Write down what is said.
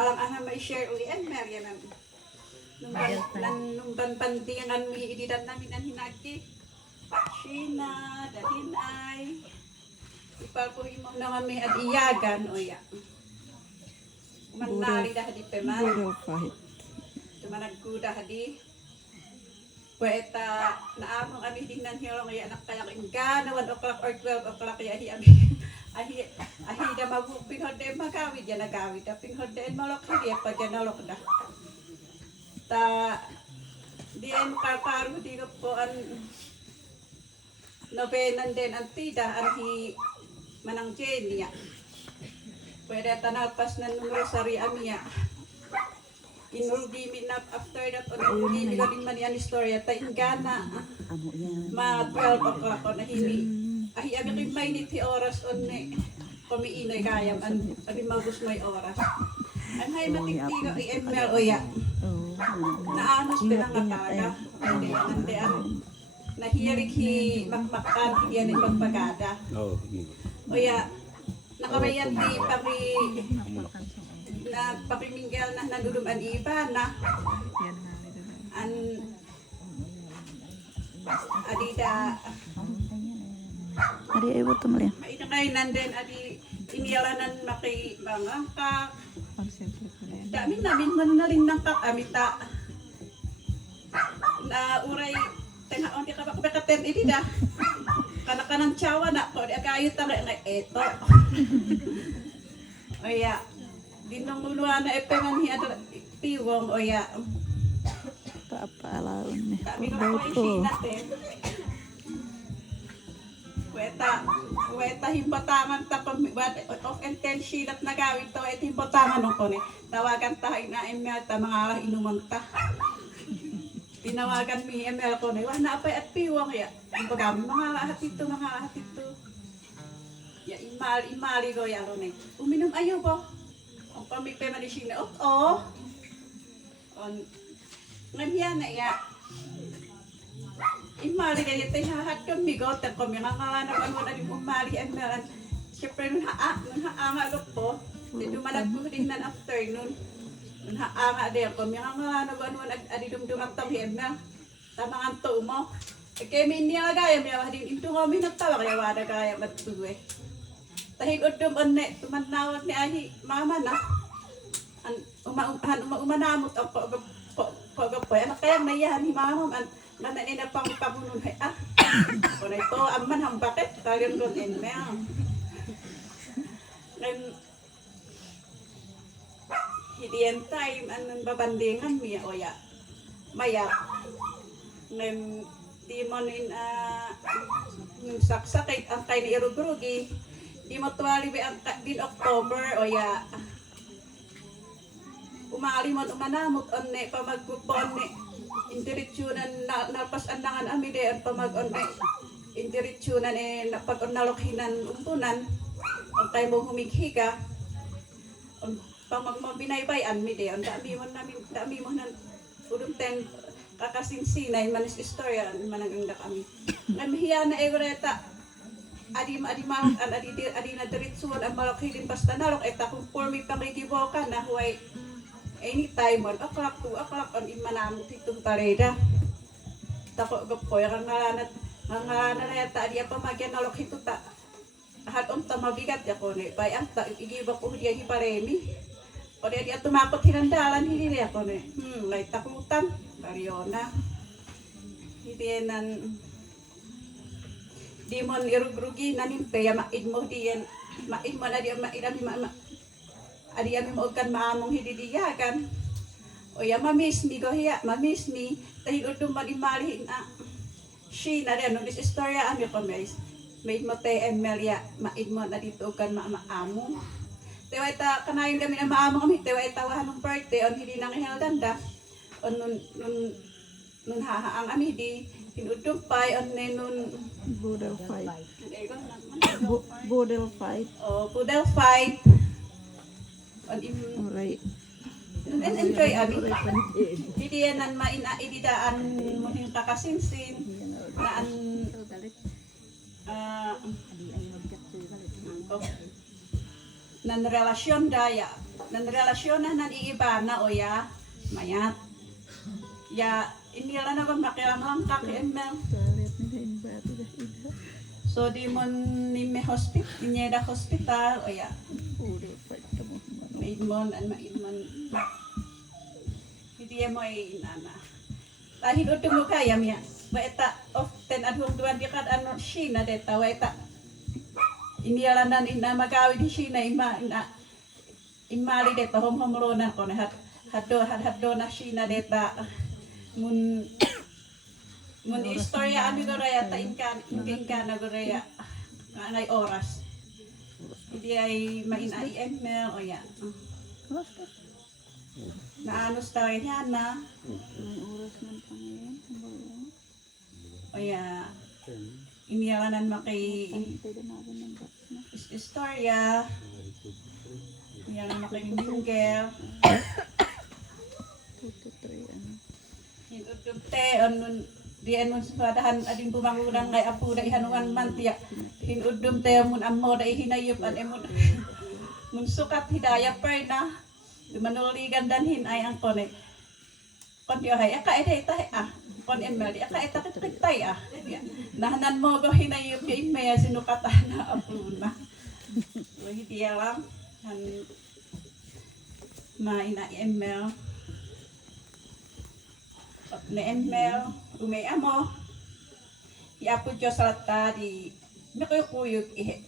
alam ana may share uli and Marian nung pantingan mo iididan namin ang hinagi. Sheena, dahin ay ipapuhin mo naman may adiyagan o ya. Manari dah di peman. Tumanagkuda hadi. Puweta naamong ami tingnan hirong ya anak kaya ingga na 1 o'clock or 12 o'clock ya hi ami. Ahi da mabupin hode magawid ya nagawid da pin hode malok hidi pa ganalok da. Ta dien kakaru di po an novenan den antida anhi manang Jenia. Pwede tanapas na numero sari amia. Inuldi minap after that on hindi galing man yan istorya ta ingana. Ma 12 o'clock on himi. Ahi abi kay mainit oras on ne. Kumiinay kayam an abi magus may oras. An hay matiktiga i-ML o ya. Naanos pinangataga. Hindi an nahirig hi makmakan yan ay pagpagada. O ya, nakamayan di paki na papiminggal na naduduman iba na an adida Adi ay buto mo yan. mainakainan din adi inialanan maki bangangka dami namin manaling ng kakamita na uray tengah on di ka bakaten idi dah kanak-kanan cawa nak ko di kayu tang nga eto oya dinong luluan na epengan hi ada piwong oya Paapalaon ni. kami ko natin weta himbatangan ta of intention at nagawid to et himbatangan ko ni tawagan ta na email ta mga inumang ta tinawagan mi email ko ni wala pa at piwang ya pagam mga lahat ito ya imali go ya ni uminom ayo po ang pamigpay man siya na on nganya na ya imali kaya tayo hahat kami go ta kami nga na ano na di umali email syempre nun haa nga po dito malagpo din na afternoon nga de ko mi nga ano adi dumduman tabihan na tamangan to mo kay minya gaya mi wadin into kami nagtawa kaya wada gaya matsuwe tahig udum onne tumanawag ni ahi mama na an umanamot ako po anak kaya nayahan ni mama an nanay na pang pamunun hay ko na ito amman ang bakit tayon ko din hidian time anong babandingan miya o ya maya ngem timon in yung saksakay ang kay ni irugrugi di mo tuwali ang din October o ya umali mo umanamot on ne pamagpupon ne indiritsunan nalpas andangan ami de at pamag on ne indiritsunan pag on nalokhinan umpunan ang kay mo humighiga pag magmabinaybayan mi de on dami mo nan udum ten kakasinsinay manis istorya managanda kami namihiya na egoreta adi na diritsuan ang malakhilin basta nalok eta kung for me pangigiboka na huway anytime on o'clock 2 o'clock on imanamot itong tareda tako gapoy ang ngalanat adi pa magyan nalok ito ta hat ta mabigat ya ko ne bay ang ta igiba ko diya hiparemi o dia tumakot hinandalan hindi ako ne lay takutan Mariona hidenan dimon irugrugi nanimpe ya maid mo diyan maid mo na diyan adi ami mo kan maamong hididiyagan o ya mamis mi go hiya mamis mi tahig udum madimali na she na rin no this istorya ami ko may mo te ML ya maid mo na dito kan maamong tewa ita kanayon kami na maamong kami tewa ita wahan ng birthday on hindi nang heldanda on nun hahaang ami di hinudum pay on nun Budel fight. Budel fight. Budel fight on Alright. enjoy abi hindi yan ididaan mo yung kakasinsin na nan relasyon daya nan relasyon na nan iiba na o ya mayat. Ya inila na kung makiramang kakimel. Talit nila yung bata dahil. So di mo ni me hospital, inyeda hospital o ya. Puro 5 tamo. Maidmon an maidmon. Hindi mo ay inana. Dahil ito mo kaya miya. Waita often at hong duwan di kad ano Sheena deta waita. Inialanan ina magawi di Sheena imali deta hom homronan ko na haddo na Sheena deta mun istorya ami goraya ta inkan na goraya ngay oras. Hindi ay maina email o ya. Naanos tayo yan na. May oras man pa ngayon. O ya. Inialanan makay Pwede natin ng box na. istorya. Inialanan makay binggel. 2 to 3 ano. Hinudugte onun diyan mun sadahan ading bumangulang ngay apo da ihanuan man tiya. Hinudugte mun ammo da ihinayup an emon. Mun sukat hidayah per na. Manuligan danhin ay ang kone. Kon yo hay aka ede tay ah. Kon emel di aka eta tay ah. Nahanan mo go hinayup kay imaya sinukatan na apo na. Hindi alam han maina emel. Na emel umay amo. Iapo Diyos salata di nakuyuk-kuyuk ihe.